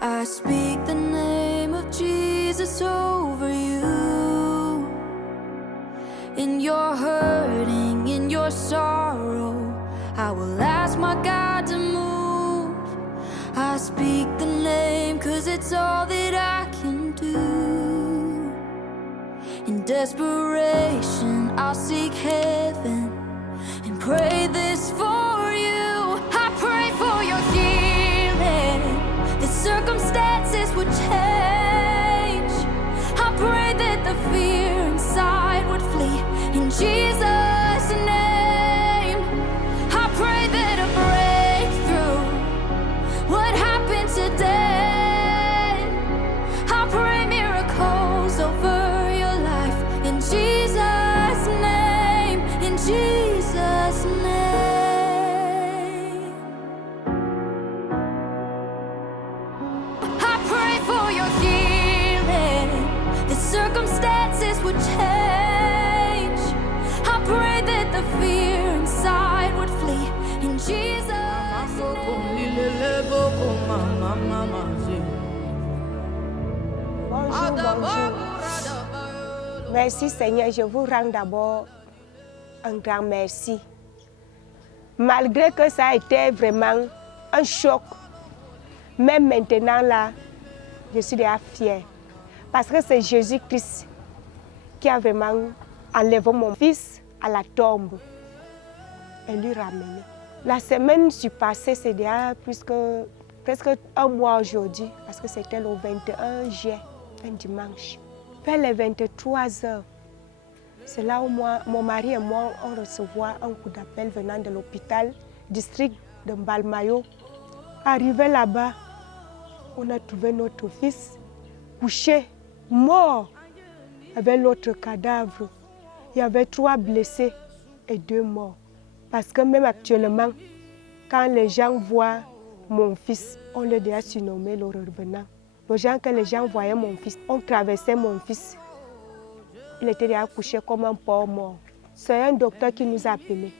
I speak the name of Jesus over you. In your hurting, in your sorrow, I will ask my God to move. I speak the name 'cause it's all that I can do. In desperation, I'll seek heaven and pray this for you. I pray for your healing, that circumstances would change. I pray that the fear inside would flee in Jesus' name. I pray that a breakthrough would happen today. I pray miracles over your life in Jesus' name, in Jesus' name. I pray for your healing, that circumstances would change. I pray that the fear inside would flee in Jesus' name. Bonjour, bonjour. Merci Seigneur, je vous rends d'abord un grand merci. Malgré que ça a été vraiment un choc, même maintenant là, je suis déjà fière. Parce que c'est Jésus-Christ qui a vraiment enlevé mon fils à la tombe et lui ramené. La semaine passée, c'est déjà presque un mois aujourd'hui, parce que c'était le 21 juillet, un dimanche. Vers les 23 heures, c'est là où mon mari et moi, on recevait un coup d'appel venant de l'hôpital, district de Mbalmayo. Arrivé là-bas, on a trouvé notre fils couché, mort, avec l'autre cadavre. Il y avait 3 blessés et 2 morts. Parce que même actuellement, quand les gens voient mon fils, on le déjà surnommé le revenant. Que les gens voyaient mon fils, on traversait mon fils. Il était déjà couché comme un porc mort. C'est un docteur qui nous a appelés.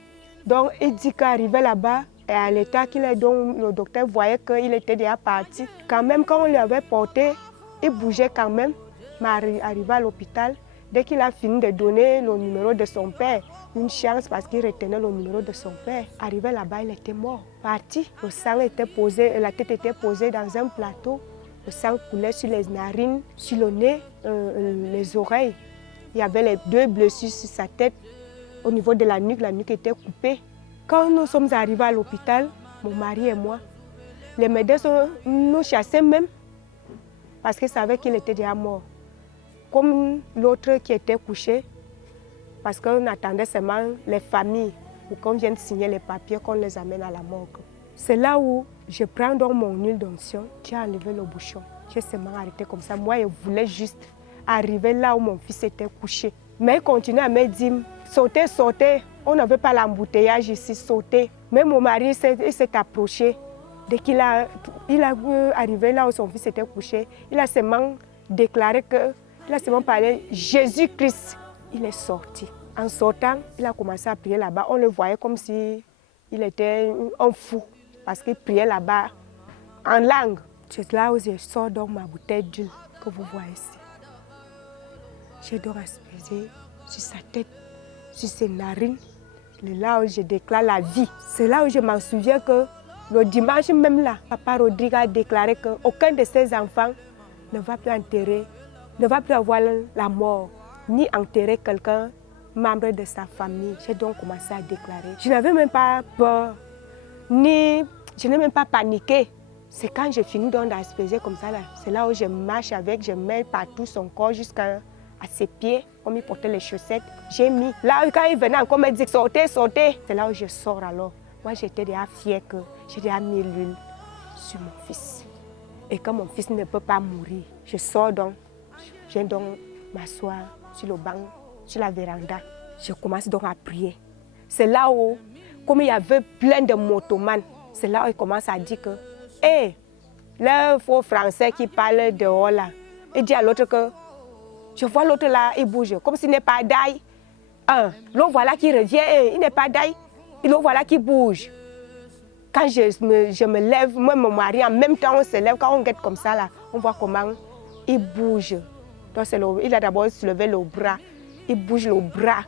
Donc il dit qu'arrivé là-bas, et à l'état qu'il est, donc le docteur voyait qu'il était déjà parti. Quand même, quand on l'avait porté, il bougeait quand même. Mais arrivé à l'hôpital, dès qu'il a fini de donner le numéro de son père, une chance parce qu'il retenait le numéro de son père. Arrivé là-bas, il était mort, parti. Le sang était posé, la tête était posée dans un plateau. Le sang coulait sur les narines, sur le nez, les oreilles. Il y avait les 2 blessures sur sa tête. Au niveau de la nuque était coupée. Quand nous sommes arrivés à l'hôpital, mon mari et moi, les médecins nous chassaient même parce qu'ils savaient qu'il était déjà mort. Comme l'autre qui était couché, parce qu'on attendait seulement les familles pour qu'on vienne signer les papiers, qu'on les amène à la morgue. C'est là où je prends donc mon huile d'onction, j'ai enlevé le bouchon. J'ai seulement arrêté comme ça. Moi, je voulais juste arriver là où mon fils était couché. Mais il continuait à me dire, sautez, sautez. On n'avait pas l'embouteillage ici, sautez. Mais mon mari s'est approché. Dès qu'il a arrivé là où son fils était couché, il a seulement déclaré il a seulement parlé Jésus-Christ. Il est sorti. En sortant, il a commencé à prier là-bas. On le voyait comme s'il était un fou parce qu'il priait là-bas en langue. C'est là où je sors donc ma bouteille d'huile que vous voyez ici. Je dois asperger sur sa tête, sur ses narines. C'est là où je déclare la vie. C'est là où je m'en souviens que le dimanche même là, Papa Rodrigue a déclaré qu'aucun de ses enfants ne va plus avoir la mort, ni enterrer quelqu'un, membre de sa famille. J'ai donc commencé à déclarer. Je n'avais même pas peur, je n'ai même pas paniqué. C'est quand j'ai fini d'asperger comme ça, là, c'est là où je marche avec, je mets partout son corps jusqu'à ses pieds, comme il portait les chaussettes. J'ai mis. Là, quand il venait encore me dire sautez, sautez, c'est là où je sors alors. Moi, j'étais déjà fière que j'ai déjà mis l'huile sur mon fils. Et que mon fils ne peut pas mourir. Je sors donc, je viens donc m'asseoir sur le banc, sur la véranda. Je commence donc à prier. C'est là où, comme il y avait plein de motomanes, c'est là où il commence à dire que, hé, le faux français qui parle dehors là, il dit à l'autre que, je vois l'autre là, il bouge, comme s'il n'est pas d'ail. L'autre voilà qui revient, il n'est pas d'ail. Et l'autre voilà qui bouge. Quand je me lève, moi mon mari, en même temps on se lève, quand on guette comme ça, là, on voit comment il bouge. Donc il a d'abord soulevé le bras, il bouge le bras.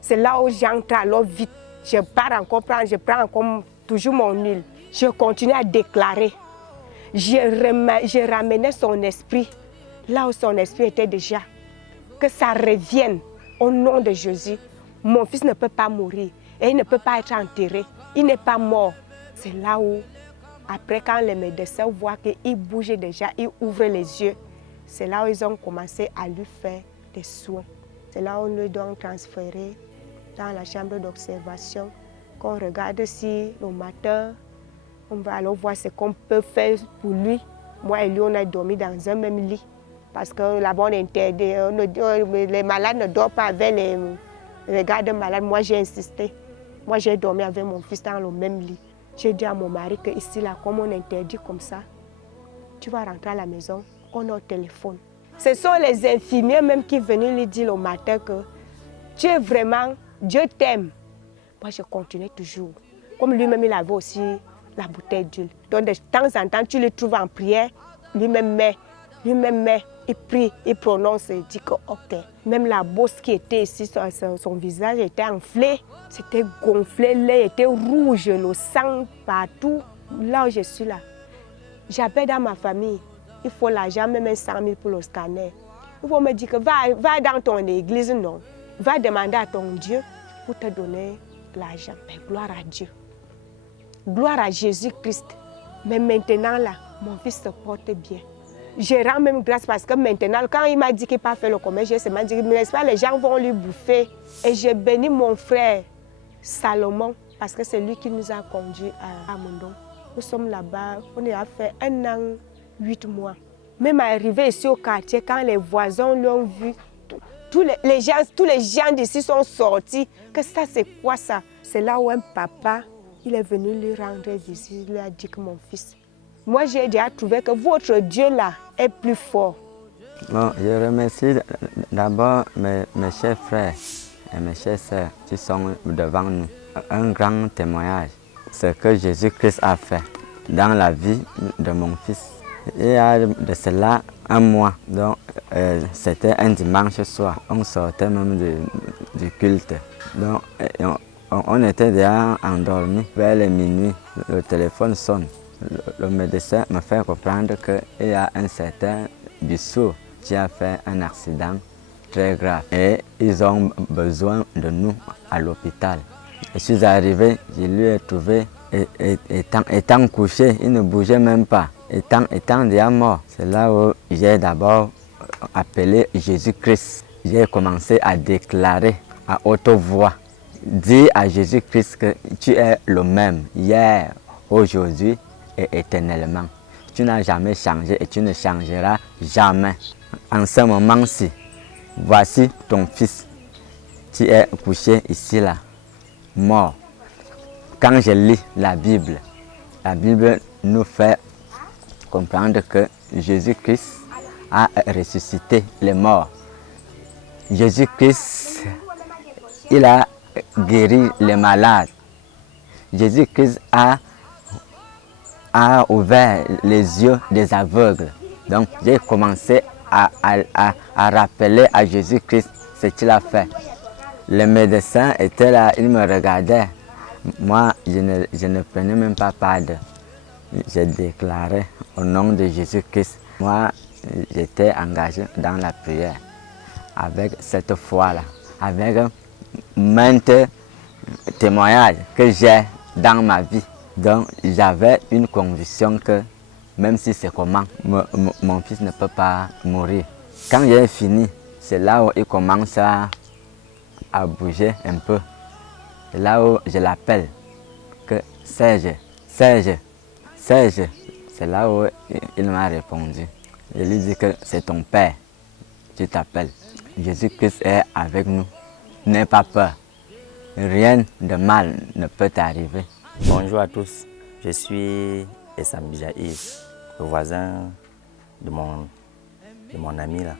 C'est là où j'entre alors vite. Je pars encore prendre, je prends encore toujours mon huile. Je continue à déclarer. Je ramenais son esprit là où son esprit était déjà. Que ça revienne au nom de Jésus. Mon fils ne peut pas mourir et il ne peut pas être enterré. Il n'est pas mort. C'est là où, après quand les médecins voient qu'il bouge déjà, il ouvre les yeux. C'est là où ils ont commencé à lui faire des soins. C'est là où on le doit transférer dans la chambre d'observation. Qu'on regarde si le matin, on va alors voir ce qu'on peut faire pour lui. Moi et lui, on a dormi dans un même lit. Parce que là-bas, on est interdit. Les malades ne dorment pas avec les gardes malades. Moi, j'ai insisté. Moi, j'ai dormi avec mon fils dans le même lit. J'ai dit à mon mari que ici, là, comme on est interdit comme ça, tu vas rentrer à la maison, on est au téléphone. Ce sont les infirmiers même qui venaient lui dire le matin que tu es vraiment, Dieu t'aime. Moi, je continuais toujours. Comme lui-même, il avait aussi la bouteille d'huile. Donc, de temps en temps, tu le trouves en prière, lui-même met, il prie, il prononce et dit que ok. Même la bosse qui était ici, son visage était enflé, c'était gonflé, l'air était rouge, le sang partout. Là où je suis là, j'appelle dans ma famille, il faut l'argent, même 100 000 pour le scanner. Il faut me dire que va dans ton église, non. Va demander à ton Dieu pour te donner l'argent. Mais gloire à Dieu. Gloire à Jésus-Christ. Mais maintenant, là, mon fils se porte bien. Je rends même grâce parce que maintenant, quand il m'a dit qu'il n'a pas fait le commerce, je me dit, n'est-ce pas, les gens vont lui bouffer. Et je bénis mon frère Salomon parce que c'est lui qui nous a conduits à Amundon. Nous sommes là-bas, on a fait 1 an, 8 mois. Même arrivé ici au quartier, quand les voisins l'ont vu, tous les gens d'ici sont sortis. Que ça, c'est quoi ça? C'est là où un papa, il est venu lui rendre visite, il lui a dit que mon fils, moi j'ai déjà trouvé que votre Dieu là est plus fort. Bon, je remercie d'abord mes chers frères et mes chères sœurs qui sont devant nous. Un grand témoignage, ce que Jésus-Christ a fait dans la vie de mon fils. Il y a de cela 1 mois, donc c'était un dimanche soir. On sortait même du culte. Donc on était déjà endormis. Vers les minuit, le téléphone sonne. Le médecin me fait comprendre qu'il y a un certain Bissou qui a fait un accident très grave et ils ont besoin de nous à l'hôpital. Je suis arrivé, je lui ai trouvé étant couché, il ne bougeait même pas, étant déjà mort. C'est là où j'ai d'abord appelé Jésus-Christ. J'ai commencé à déclarer à haute voix, dis à Jésus-Christ que tu es le même hier, aujourd'hui et éternellement. Tu n'as jamais changé et tu ne changeras jamais. En ce moment-ci, voici ton fils qui est couché ici là, mort. Quand je lis la Bible nous fait comprendre que Jésus-Christ a ressuscité les morts. Jésus-Christ, il a guéri les malades. Jésus-Christ a ouvert les yeux des aveugles. Donc j'ai commencé à rappeler à Jésus-Christ ce qu'il a fait. Les médecins étaient là, ils me regardaient. Moi, je ne prenais même pas part. Je déclarais au nom de Jésus-Christ. Moi, j'étais engagé dans la prière avec cette foi-là, avec maintes témoignages que j'ai dans ma vie. Donc, j'avais une conviction que même si c'est comment, mon fils ne peut pas mourir. Quand j'ai fini, c'est là où il commence à bouger un peu. C'est là où je l'appelle que Serge, Serge, Serge. C'est là où il m'a répondu. Je lui dis que c'est ton père, tu t'appelles. Jésus-Christ est avec nous. N'aie pas peur. Rien de mal ne peut t'arriver. Bonjour à tous, je suis Essam Bijaïs, le voisin de mon ami là,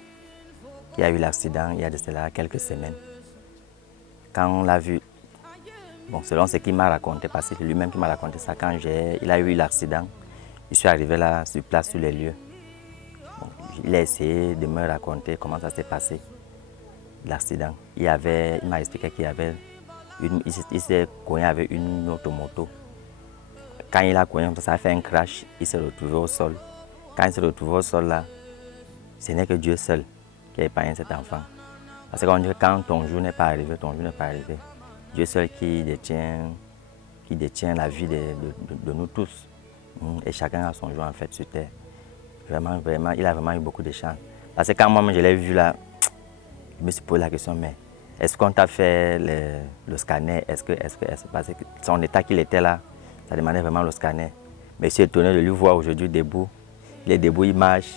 qui a eu l'accident il y a de cela quelques semaines. Quand on l'a vu Bon, selon ce qu'il m'a raconté, parce que c'est lui-même qui m'a raconté ça, quand il a eu l'accident, je suis arrivé là sur place, sur les lieux. Bon, il a essayé de me raconter comment ça s'est passé, l'accident. Il m'a expliqué qu'il il s'est cogné avec une autre moto. Quand il a cogné, ça a fait un crash, il s'est retrouvé au sol. Quand il s'est retrouvé au sol là, ce n'est que Dieu seul qui a épargné cet enfant. Parce qu'on dit que quand ton jour n'est pas arrivé, ton jour n'est pas arrivé. Dieu seul qui détient la vie de nous tous. Et chacun a son jour en fait sur terre. Vraiment, vraiment, il a vraiment eu beaucoup de chance. Parce que quand moi je l'ai vu là, je me suis posé la question, mais est-ce qu'on t'a fait le scanner? Est-ce que parce que son état qu'il était là, ça demandait vraiment le scanner. Mais je suis étonné de lui voir aujourd'hui debout. Il est debout, il marche.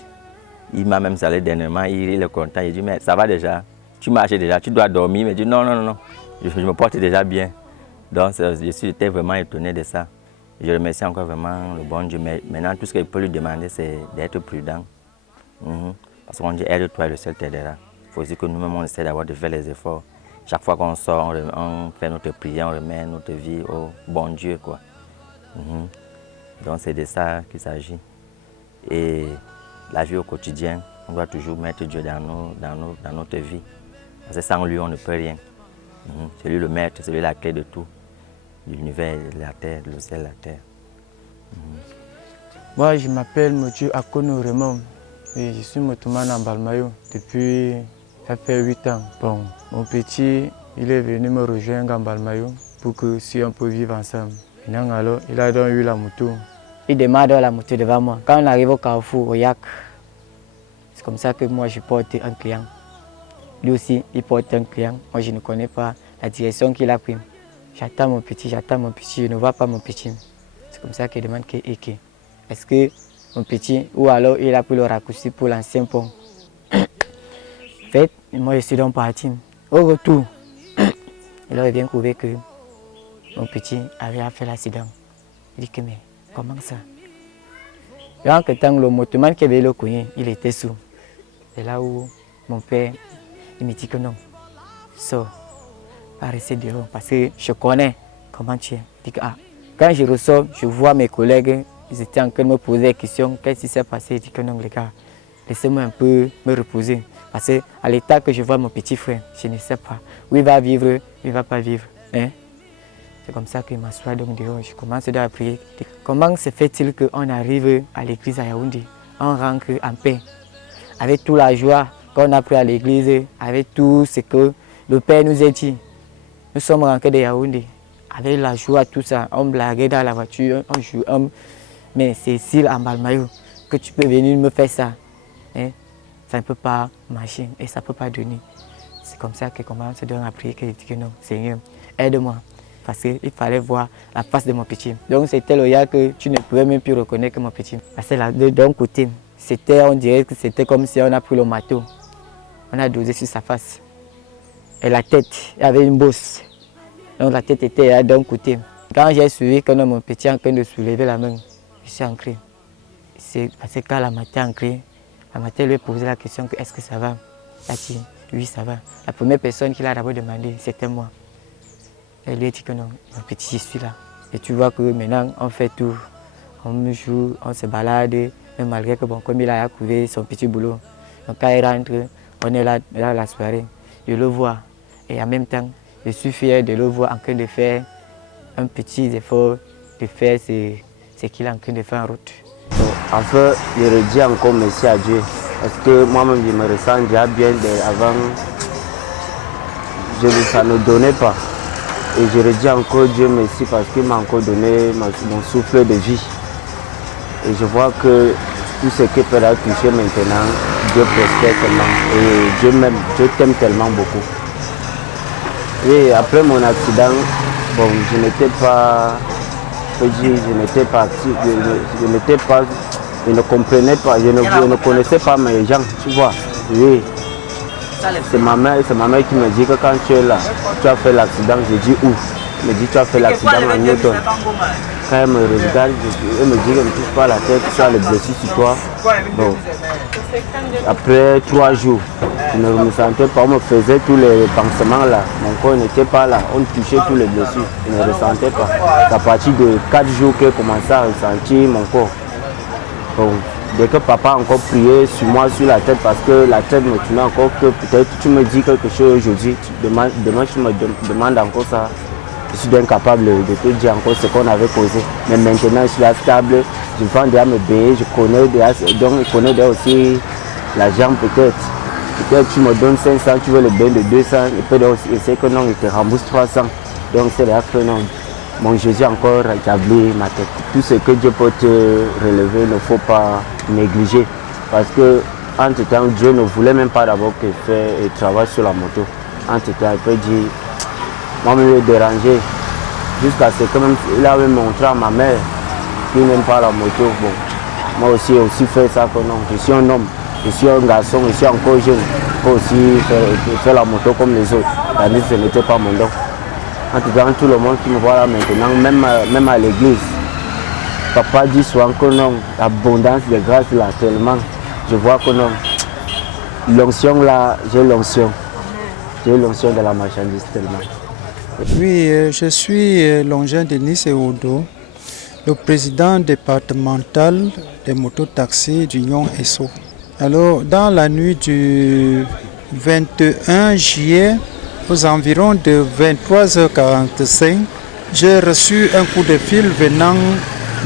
Il m'a même salé dernièrement, il est content. Il dit, mais ça va déjà, tu marches déjà, tu dois dormir. Mais il dit, non, non, non, je me porte déjà bien. Donc j'étais vraiment étonné de ça. Je remercie encore vraiment le bon Dieu. Mais maintenant, tout ce que je peux lui demander, c'est d'être prudent. Parce qu'on dit, aide-toi, le seul t'aidera. Il faut aussi que nous-mêmes, on essaie de faire les efforts. Chaque fois qu'on sort, on fait notre prière, on remet notre vie au bon Dieu, quoi. Donc c'est de ça qu'il s'agit. Et la vie au quotidien, on doit toujours mettre Dieu dans notre vie. Parce que sans lui, on ne peut rien. C'est lui le maître, c'est lui la clé de tout. L'univers, la terre, le ciel, la terre. Moi, je m'appelle Motu Akono Raymond et je suis motoman en Balmayo depuis, ça fait 8 ans. Bon, mon petit, il est venu me rejoindre en Balmayo pour que si on peut vivre ensemble. Maintenant, alors, il a donc eu la moto. Il démarre la moto devant moi. Quand on arrive au carrefour, au Yak, c'est comme ça que moi je porte un client. Lui aussi, il porte un client. Moi, je ne connais pas la direction qu'il a prise. J'attends mon petit, je ne vois pas mon petit. C'est comme ça qu'il demande est-ce que mon petit, ou alors il a pris le raccourci pour l'ancien pont. En fait, moi je suis donc parti. Au retour, il aurait bien trouvé que mon petit avait fait l'accident. Il dit que mais comment ça? Et en temps, le motoman qui avait le cogné, il était sourd. C'est là où mon père, il me dit que non, sors, pas rester dehors parce que je connais comment tu es. Il dit que, quand je ressors, je vois mes collègues, ils étaient en train de me poser des questions, qu'est-ce qui s'est passé? Il dit que non les gars, laissez-moi un peu me reposer. Parce qu'à l'état que je vois mon petit frère, je ne sais pas où il va vivre, où il ne va pas vivre. Hein? C'est comme ça qu'il m'assoit donc dehors, je commence à prier. Comment se fait-il qu'on arrive à l'église à Yaoundé, on rentre en paix, avec toute la joie qu'on a pris à l'église, avec tout ce que le Père nous a dit. Nous sommes rentrés de Yaoundé, avec la joie, tout ça, on blaguait dans la voiture, on joue, mais c'est ici en Balmayo que tu peux venir me faire ça. Hein? Ça ne peut pas marcher et ça ne peut pas donner. C'est comme ça que commence à prier, que je dis que non, Seigneur, aide-moi. Parce qu'il fallait voir la face de mon petit. Donc c'était le gars que tu ne pouvais même plus reconnaître que mon petit. Parce que d'un côté, on dirait que c'était comme si on a pris le marteau. On a dosé sur sa face. Et la tête, il y avait une bosse. Donc la tête était d'un côté. Quand j'ai suivi que mon petit est en train de soulever la main, je suis ancré. C'est parce que quand la matin est ancrée, la matin lui a posé la question est-ce que ça va? Il a dit oui, ça va. La première personne qui l'a d'abord demandé, c'était moi. Elle lui a dit que non, mon petit, je suis là. Et tu vois que maintenant, on fait tout. On joue, on se balade, même malgré que bon, comme il a trouvé son petit boulot. Donc quand il rentre, on est là la soirée. Je le vois. Et en même temps, je suis fier de le voir en train de faire un petit effort, de faire ce qu'il est en train de faire en route. En fait, je redis encore merci à Dieu. Parce que moi-même, je me ressens déjà bien avant. Ça ne donnait pas. Et je redis encore Dieu merci parce qu'il m'a encore donné mon souffle de vie. Et je vois que tout ce que Père a touché maintenant, Dieu prospère tellement. Et Dieu m'aime, Dieu t'aime tellement beaucoup. Et après mon accident, bon, je n'étais pas actif, je ne comprenais pas, je ne connaissais pas mes gens, tu vois. Oui. C'est ma mère qui me dit que quand tu es là, tu as fait l'accident. J'ai dit où? Elle me dit tu as fait l'accident à Newton. Quand elle me regarde, elle me dit qu'elle ne touche pas la tête, tu as les blessures sur toi. Bon. Après 3 jours, je ne me sentais pas, on me faisait tous les pansements là. Mon corps n'était pas là, on touchait tous les blessures, je ne ressentais pas. C'est à partir de 4 jours que j'ai commencé à ressentir mon corps. Bon. Dès que papa a encore prié sur moi, sur la tête, parce que la tête me tournait encore, que peut-être tu me dis quelque chose aujourd'hui, demain tu me demandes encore ça. Je suis incapable de te dire encore ce qu'on avait causé. Mais maintenant, je suis là stable, je vends déjà mes billets, je connais déjà, donc je connais déjà aussi la jambe peut-être. Peut-être tu me donnes 500, tu veux le bain de 200, et peut aussi essayer que non, il te rembourse 300. Donc c'est là que non. Mon Jésus a encore rétabli ma tête. Tout ce que Dieu peut te relever, il ne faut pas négliger. Parce que, entre-temps, Dieu ne voulait même pas d'abord que je travaille sur la moto. Entre-temps, il peut dire, moi, je me déranger. Jusqu'à ce que même, il a même montré à ma mère qu'il n'aime pas la moto. Bon, moi aussi, j'ai aussi fait ça que non. Je suis un homme, je suis un garçon, je suis encore jeune. Je peux aussi faire la moto comme les autres. Tandis que ce n'était pas mon don. En tout cas, tout le monde qui me voit là maintenant, même à l'église, papa dit souvent que non, l'abondance de grâce là, tellement, je vois que non, l'onction là, j'ai l'onction de la marchandise tellement. Oui, je suis Longin Denis Eodo, le président départemental des mototaxis d'Union ESSO. Alors, dans la nuit du 21 juillet, aux environs de 23h45, j'ai reçu un coup de fil venant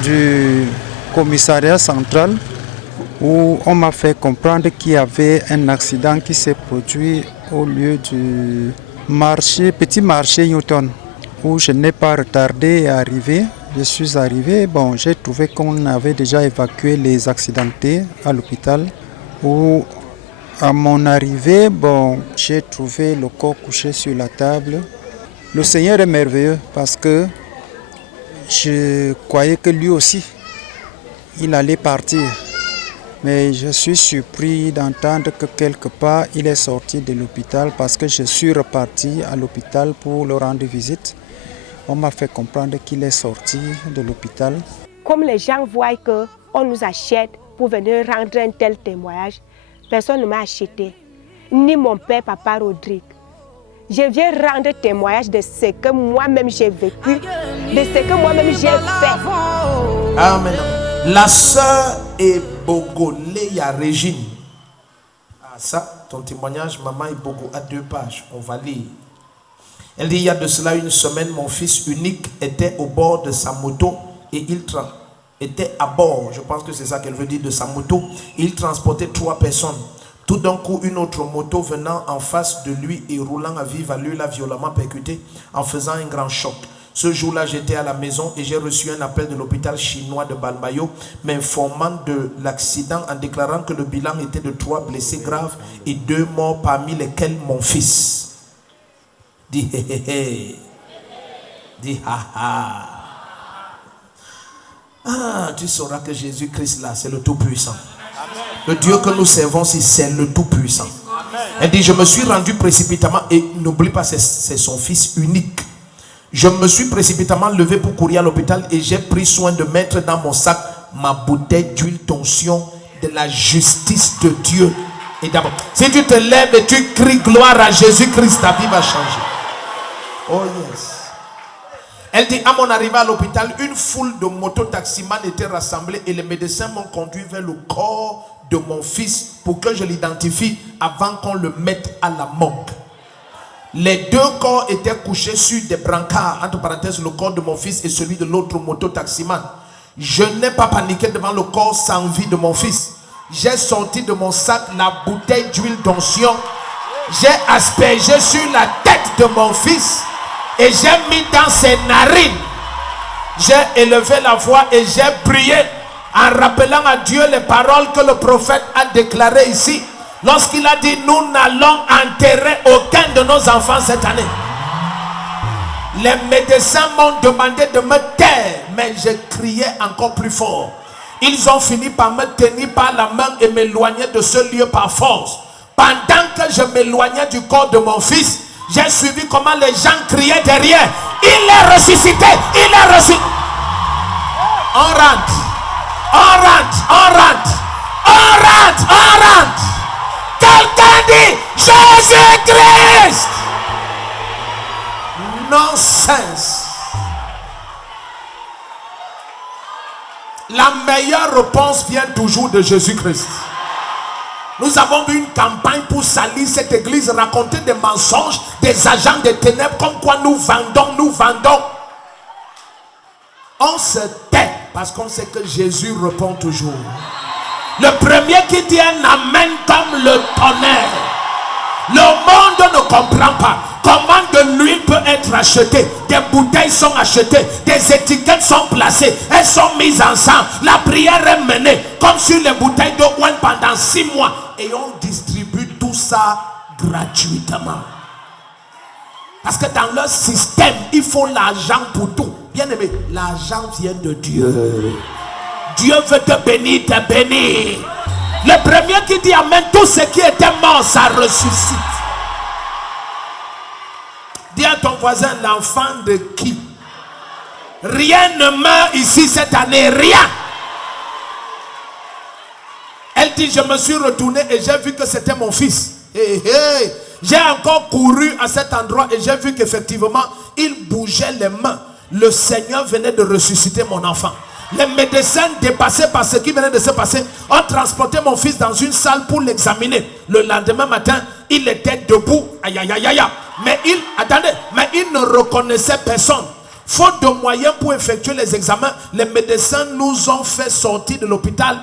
du commissariat central où on m'a fait comprendre qu'il y avait un accident qui s'est produit au lieu du petit marché Newton, où je n'ai pas retardé à arriver. Je suis arrivé, bon, j'ai trouvé qu'on avait déjà évacué les accidentés à l'hôpital, où à mon arrivée, bon, j'ai trouvé le corps couché sur la table. Le Seigneur est merveilleux parce que je croyais que lui aussi, il allait partir. Mais je suis surpris d'entendre que quelque part, il est sorti de l'hôpital parce que je suis reparti à l'hôpital pour le rendre visite. On m'a fait comprendre qu'il est sorti de l'hôpital. Comme les gens voient qu'on nous achète pour venir rendre un tel témoignage, personne ne m'a acheté, ni mon père, papa Rodrigue. Je viens rendre témoignage de ce que moi-même j'ai vécu, de ce que moi-même j'ai fait. Amen. La sœur Ebogoléa Régine. Ah, ça, ton témoignage, maman Ebogo, à 2 pages. On va lire. Elle dit, il y a de cela une semaine, mon fils unique était au bord de sa moto et il était à bord, je pense que c'est ça qu'elle veut dire, de sa moto. Il transportait 3 personnes. Tout d'un coup, une autre moto venant en face de lui et roulant à vive allure l'a violemment percuté en faisant un grand choc. Ce jour-là, j'étais à la maison et j'ai reçu un appel de l'hôpital chinois de Balmayo m'informant de l'accident en déclarant que le bilan était de 3 blessés graves et 2 morts, parmi lesquels mon fils. Dis hé hé hé. Dis ha ha. Ah, tu sauras que Jésus-Christ là, c'est le Tout-Puissant. Le Dieu que nous servons, c'est le Tout-Puissant. Elle dit, je me suis rendu précipitamment, et n'oublie pas, c'est son fils unique. Je me suis précipitamment levé pour courir à l'hôpital et j'ai pris soin de mettre dans mon sac ma bouteille d'huile d'onction de la justice de Dieu. Et d'abord, si tu te lèves et tu cries gloire à Jésus-Christ, ta vie va changer. Oh yes. Elle dit, à mon arrivée à l'hôpital, une foule de mototaximans était rassemblée et les médecins m'ont conduit vers le corps de mon fils pour que je l'identifie avant qu'on le mette à la morgue. Les 2 corps étaient couchés sur des brancards, entre parenthèses, le corps de mon fils et celui de l'autre mototaximan. Je n'ai pas paniqué devant le corps sans vie de mon fils. J'ai sorti de mon sac la bouteille d'huile d'onction. J'ai aspergé sur la tête de mon fils et j'ai mis dans ses narines. J'ai élevé la voix et j'ai prié en rappelant à Dieu les paroles que le prophète a déclarées ici. Lorsqu'il a dit, nous n'allons enterrer aucun de nos enfants cette année. Les médecins m'ont demandé de me taire, mais j'ai crié encore plus fort. Ils ont fini par me tenir par la main et m'éloigner de ce lieu par force. Pendant que je m'éloignais du corps de mon fils, j'ai suivi comment les gens criaient derrière. Il est ressuscité, il est ressuscité. On rentre. On rentre. On rentre. On rentre. On rentre. Quelqu'un dit Jésus-Christ. Nonsense. La meilleure réponse vient toujours de Jésus-Christ. Nous avons vu une campagne pour salir cette église, raconter des mensonges, des agents des ténèbres, comme quoi nous vendons, nous vendons. On se tait parce qu'on sait que Jésus répond toujours. Le premier qui dit un amen comme le tonnerre. Le monde ne comprend pas comment de l'huile peut être achetée. Des bouteilles sont achetées, des étiquettes sont placées, elles sont mises ensemble. La prière est menée comme sur les bouteilles d'eau pendant 6 mois. Et on distribue tout ça gratuitement. Parce que dans leur système, il faut l'argent pour tout. Bien aimé, l'argent vient de Dieu. Dieu veut te bénir, te bénir. Le premier qui dit amen, tout ce qui était mort, ça ressuscite. Dis à ton voisin, l'enfant de qui? Rien ne meurt ici cette année, rien. Elle dit, je me suis retourné et j'ai vu que c'était mon fils. J'ai encore couru à cet endroit et j'ai vu qu'effectivement, il bougeait les mains. Le Seigneur venait de ressusciter mon enfant. Les médecins, dépassés par ce qui venait de se passer, ont transporté mon fils dans une salle pour l'examiner. Le lendemain matin, il était debout. Aïe, aïe, aïe, aïe. Mais il ne reconnaissait personne. Faute de moyens pour effectuer les examens, les médecins nous ont fait sortir de l'hôpital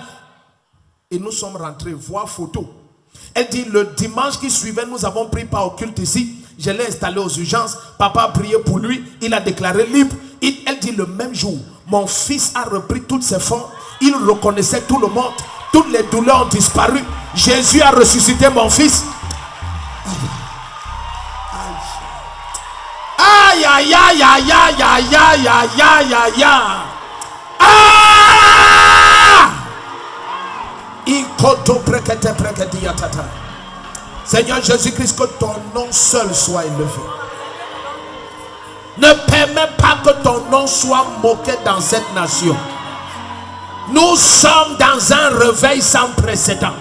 et nous sommes rentrés. Voir photo. Elle dit, le dimanche qui suivait, nous avons pris part au culte ici. Je l'ai installé aux urgences. Papa a prié pour lui. Il a déclaré libre. Elle dit, le même jour, mon fils a repris toutes ses formes. Il reconnaissait tout le monde. Toutes les douleurs ont disparu. Jésus a ressuscité mon fils. Aïe, aïe, aïe, aïe, aïe, aïe, aïe, aïe, aïe, aïe, aïe. Seigneur Jésus-Christ, que ton nom seul soit élevé. Ne permets pas que ton nom soit moqué dans cette nation. Nous sommes dans un réveil sans précédent.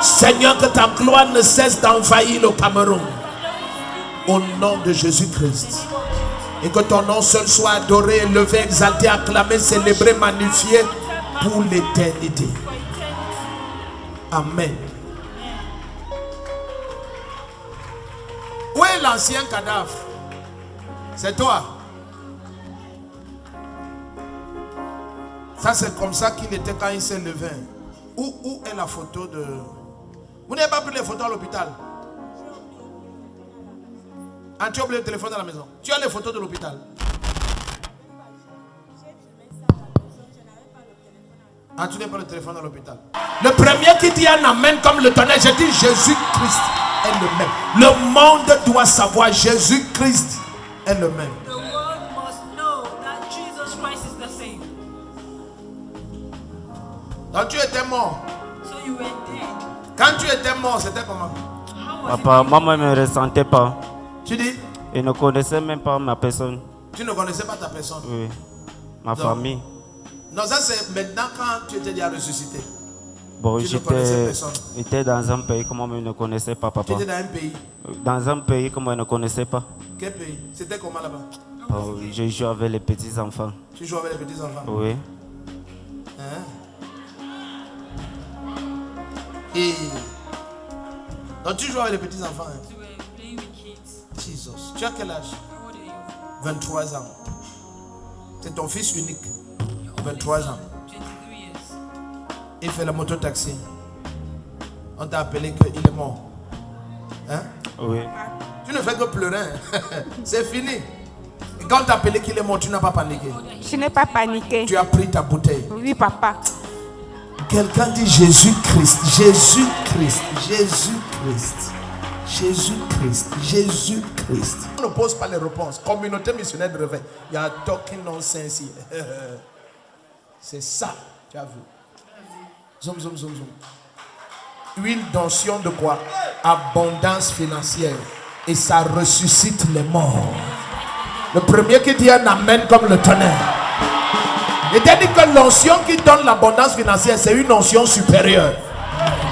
Seigneur, que ta gloire ne cesse d'envahir le Cameroun. Au nom de Jésus-Christ. Et que ton nom seul soit adoré, élevé, exalté, acclamé, célébré, magnifié pour l'éternité. Amen. Où est l'ancien cadavre? C'est toi. Ça, c'est comme ça qu'il était quand il s'est levé. Où est la photo de... Vous n'avez pas pris les photos à l'hôpital? Ah, tu as oublié le téléphone dans la maison. Tu as les photos de l'hôpital? Ah, tu n'as pas le téléphone dans l'hôpital. Le premier qui dit un amen comme le tonnerre, je dis Jésus-Christ est le même. Le monde doit savoir Jésus-Christ est le même. The world must know that Jesus Christ is the same. Donc tu étais mort. So you were dead. Quand tu étais mort, c'était comment? Papa, maman ne me ressentait pas. Tu dis? Il ne connaissait même pas ma personne. Tu ne connaissais pas ta personne? Oui, ma Donc, famille. Non, ça c'est maintenant quand tu étais déjà ressuscité. Bon, Tu ne connaissais personne. j'étais dans un pays comme on ne connaissait pas, Tu papa. étais dans un pays. Dans un pays comme on ne connaissait pas. Quel pays? C'était comment là-bas? Bon, je joue avec les petits enfants. Tu joues avec les petits enfants? Oui. Hein? Et donc tu joues avec les petits enfants. Hein? You were playing with kids. Jesus. Tu as quel âge? How old are you? 23 ans. C'est ton fils unique. 23 ans. 23 years. Il fait le moto-taxi. On t'a appelé qu'il est mort. Hein? Oui. Tu ne fais que pleurer. Hein? C'est fini. Et quand on t'a appelé qu'il est mort, tu n'as pas paniqué. Je n'ai pas paniqué. Tu as pris ta bouteille. Oui, papa. Quelqu'un dit Jésus-Christ. Jésus-Christ. Jésus-Christ. Jésus-Christ. Jésus-Christ. On ne pose pas les réponses. Communauté missionnaire de réveil. Il y a talking nonsense here. C'est ça. Tu as vu. Zoom, zoom, zoom, zoom. Huile d'onction de quoi? Abondance financière. Et ça ressuscite les morts. Le premier qui dit un amen comme le tonnerre. Et t'as dit que l'onction qui donne l'abondance financière, c'est une onction supérieure.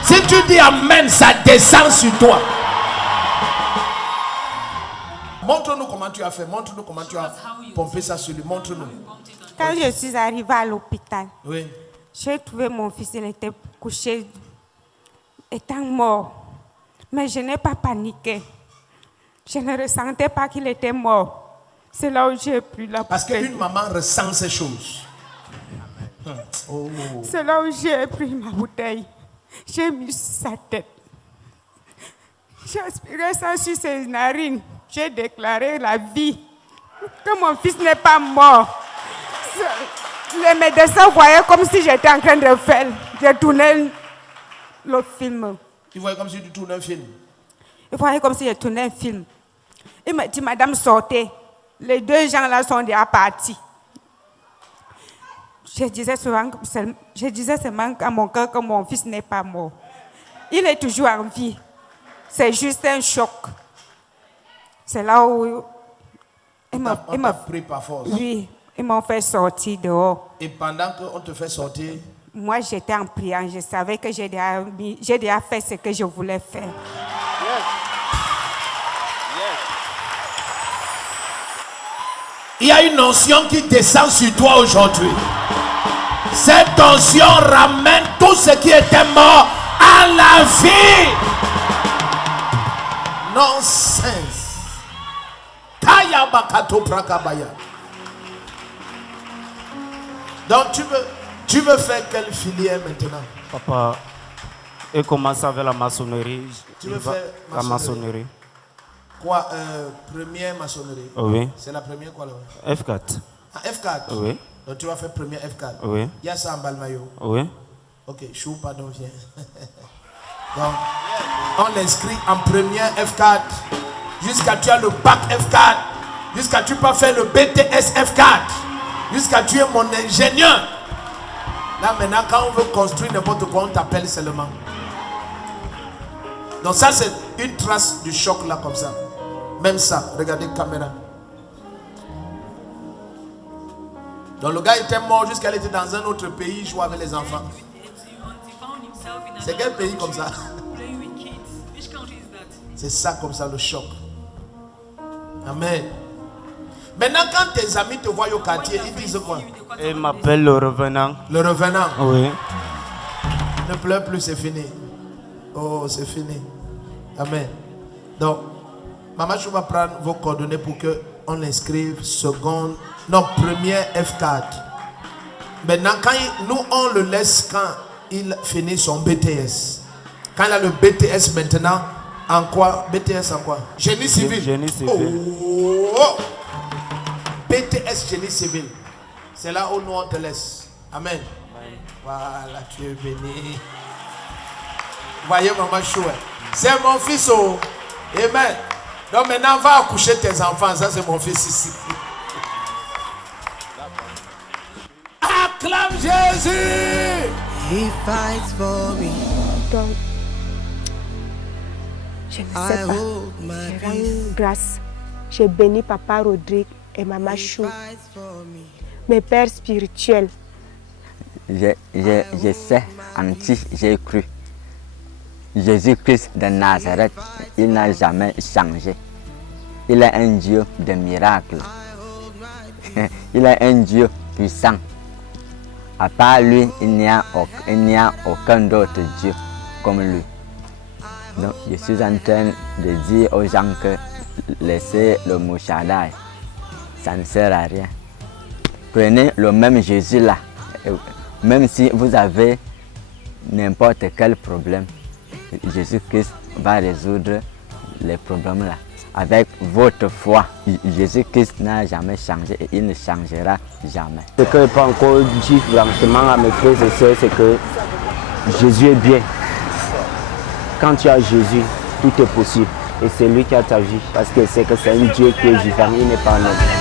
Si tu dis amen, ça descend sur toi. Montre-nous comment tu as fait. Montre-nous comment tu as pompé ça sur lui. Montre-nous. Quand je suis arrivée à l'hôpital, Oui. j'ai trouvé mon fils, il était couché, étant mort. Mais je n'ai pas paniqué. Je ne ressentais pas qu'il était mort. C'est là où j'ai pris la Parce bouteille. qu'une maman ressent ces choses. Oh. C'est là où j'ai pris ma bouteille. J'ai mis sur sa tête. J'ai aspiré ça sur ses narines. J'ai déclaré la vie. Que mon fils n'est pas mort. Les médecins voyaient comme si j'étais en train de faire. J'ai tourné le film. Tu voyais comme si tu tournais un film. Ils voyaient comme si je tournais un film. Il m'a dit, madame, sortez. Les deux gens là sont déjà partis. Je disais seulement à mon cœur que mon fils n'est pas mort. Il est toujours en vie. C'est juste un choc. C'est là où On t'a pris par force. Oui, ils m'ont fait sortir dehors. Et pendant qu'on te fait sortir, Moi, j'étais en priant. Je savais que j'ai déjà fait ce que je voulais faire. il y a une onction qui descend sur toi aujourd'hui. Cette onction ramène tout ce qui était mort à la vie. Nonsense. Kaya bakato prakabaya. Donc tu veux faire quelle filière maintenant? Papa, et commence avec la maçonnerie. Tu veux faire la maçonnerie? Quoi, première maçonnerie? Oui. C'est la première quoi là? F4. Ah, F4? Oui. Donc tu vas faire première F4? Oui. Il y a ça en Balmayo? Oui. Ok, chou, pardon, viens. Donc, on l'inscrit en première F4 jusqu'à tu as le bac F4, jusqu'à tu peux faire le BTS F4, jusqu'à tu es mon ingénieur. Là maintenant, quand on veut construire n'importe quoi, on t'appelle seulement. Donc ça c'est une trace du choc là comme ça. Même ça, regardez la caméra. Donc le gars était mort jusqu'à il était dans un autre pays, jouer avec les enfants. C'est quel pays comme ça? C'est ça comme ça le choc. Amen. Maintenant quand tes amis te voient au quartier, ils disent quoi? Ils m'appellent le revenant. Le revenant? Oui. Ne pleure plus, c'est fini. Oh, c'est fini. Amen. Donc, maman, je vais prendre vos coordonnées pour qu'on l'inscrive seconde, non, première F4. Maintenant, quand nous, on le laisse quand il finit son BTS. Quand il a le BTS maintenant, en quoi? BTS en quoi? Génie civil. Génie civil. Oh. BTS génie civil. C'est là où nous on te laisse. Amen. Voilà, tu es béni. Voyez maman chouette. C'est mon fils. Oh. Amen. Donc maintenant va accoucher tes enfants. Ça c'est mon fils ici. Acclame Jésus. He fights for me. Donc, je ne sais pas. Je rends grâce. J'ai béni Papa Rodrigue et Maman Chou, mes pères spirituels. Je sais, j'ai cru. Jésus-Christ de Nazareth, il n'a jamais changé. Il est un Dieu de miracles. Il est un Dieu puissant. À part lui, il n'y a aucun autre Dieu comme lui. Donc, je suis en train de dire aux gens que laissez le mouchardage, ça ne sert à rien. Prenez le même Jésus là, même si vous avez n'importe quel problème, Jésus-Christ va résoudre les problèmes là. Avec votre foi, Jésus-Christ n'a jamais changé et il ne changera jamais. Ce que je peux encore dire franchement à mes frères et sœurs, c'est que Jésus est bien. Quand tu as Jésus, tout est possible. Et c'est lui qui a ta vie. Parce que c'est un Dieu qui est vivant, il n'est pas un homme.